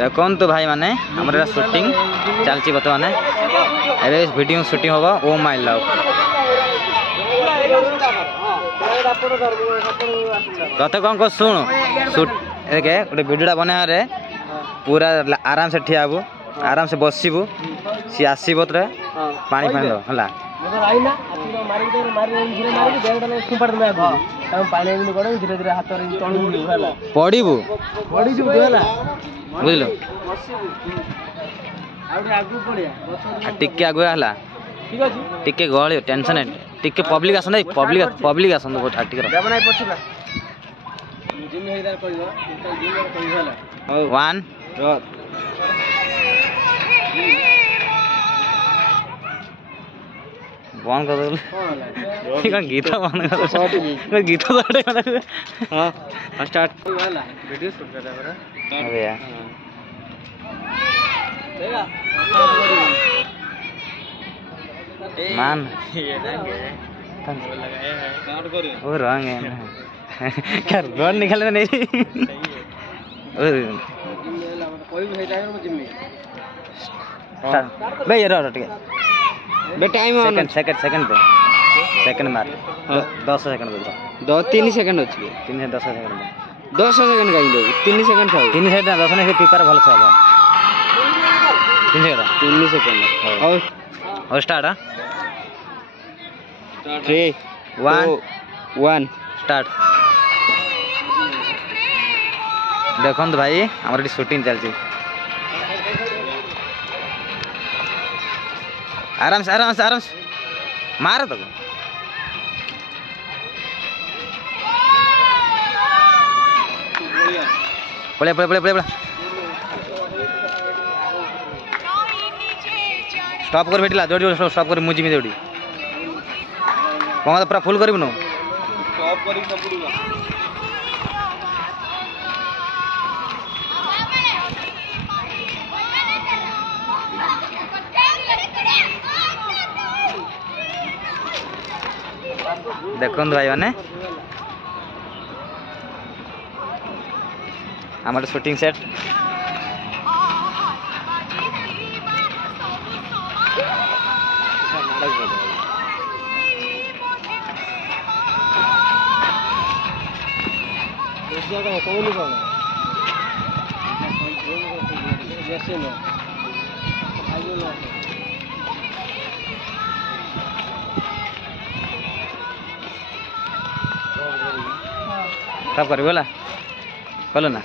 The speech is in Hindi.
देखो तो भाई माने हमारे शूटिंग चलती बर्तमान ए वीडियो शूटिंग होगा ओ माय लव कत कौन को शुण शूट गोटे वीडियोटा बना रे पूरा आराम से ठिया हबू आराम से बसबू सी आसब तो पानी पानी दो है पड़ू बुझल टिके आगुआ है टिके गहली टेंशन है टिके पब्लिक आसना पब्लिक आसत बहुत टिके वन बंद कर गीत बंद कर गीत स्टार्ट वीडियो शूट कर अरे यार मान वो रंग है क्या रोड निकल नहीं भाई बे टाइम सेकंड पे सेकंड मार 10 सेकंड दो 3 सेकंड अछि 3 10 सेकंड 10 सेकंड काई दो 3 सेकंड था 3 सेकंड 10 ने पेपर भल से होगा 3 सेकंड और स्टार्ट 3 1 स्टार्ट देखो भाई हमारे शूटिंग चलती आराम से मार तो पड़े स्टॉप कर भेटला जोड़ी स्टॉप कर मुझी में जोड़ी कौन तो पूरा फुल करू न स्टॉप करी सब पड़ेगा देखो भाई मैंने हमारे शूटिंग सेट सब कर बोला बोलो ना